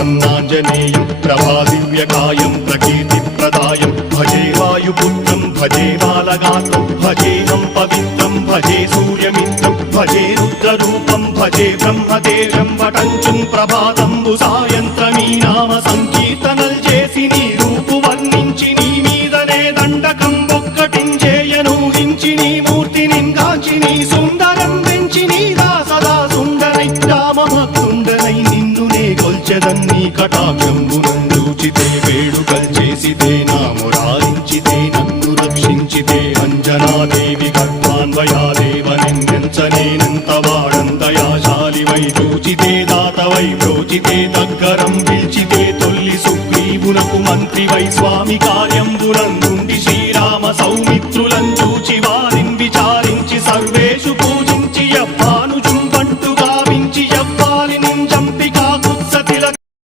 प्रसन्नाञ्जनेयं प्रभादिव्यकायं प्रकीर्तिप्रदायं भजे वायुपुत्रं भजे बालगात्रं भजेऽहं पवित्रं भजे सूर्यमित्रं भजे रुद्ररूपं भजे ब्रह्मदेवं वटञ्चुं प्रभाతంబు సాయంత్రమీ నామ సంకీర్తనల్ చేసి నీ రూపు వర్ణించి నీ మీదనే దండకం ఒక్కటించేయను హించి నీ మూర్తిని గాంచి నీ సుందరం వెంచి నీ దాసదా సుందరై రామభక్తుండనై నిన్నునే కొల్చెదన్ని కటాక్షంబునందూచితే వేడుకల్ చేసితే నా మురారించితే నన్ను రక్షించితే అంజనాదేవి గర్భాన్వయాదేవనెంచనేనంత వాడంతయాశాలివై చూచితే దాతవై ప్రోచితే దగ్గరం పిలిచితే తొల్లి సుగ్రీవునకు మంత్రివై స్వామి కార్యంబునందుండి శ్రీరామ సౌమిత్రులం చూచి వారిని విచారించి సర్వేషు పూజ